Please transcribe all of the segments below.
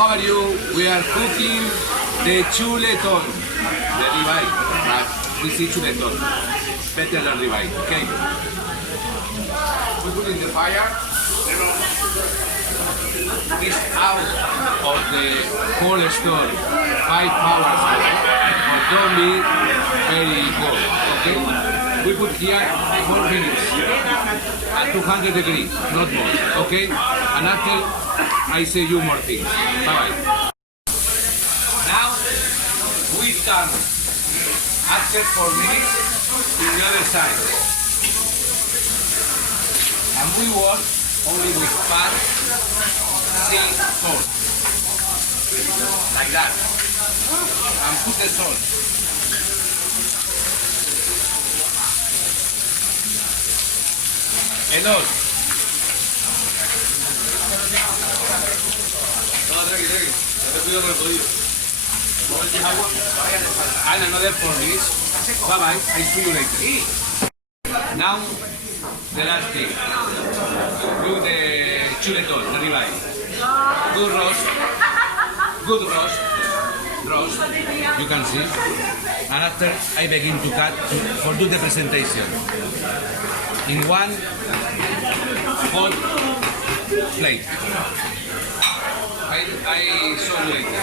how are you? We are cooking the chuletón, the ribeye, but we see chuletón, better than ribeye, okay? We put in the fire. It's out of the cold store 5 hours ago, but don't be very cold, okay? We put here 4 minutes at 200 degrees, not more, okay? And after I say you more things. Bye-bye. Now we turn after 4 minutes to the other side. And we work only with fat, sea salt. Like that. And put the salt. Enough. And another 4 minutes. Bye-bye. I see you later. Now, the last thing. Do the chuletón, the ribeye. Good roast. Good roast. You can see. And after I begin to cut for do the presentation. In one hot plate. I show you later.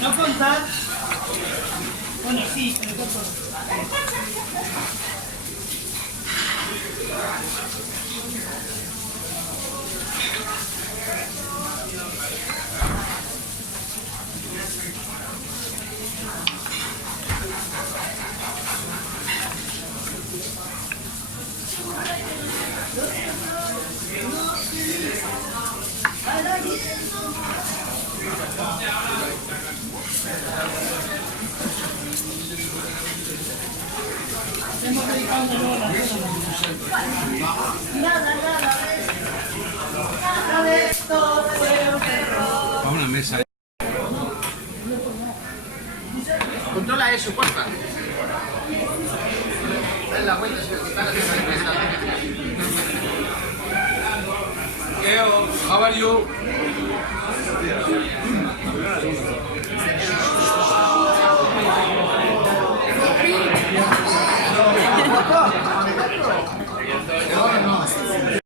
No contar. Bueno, sí, pero Para una mesa. Controla eso, porfa. Dale la vuelta, How are you?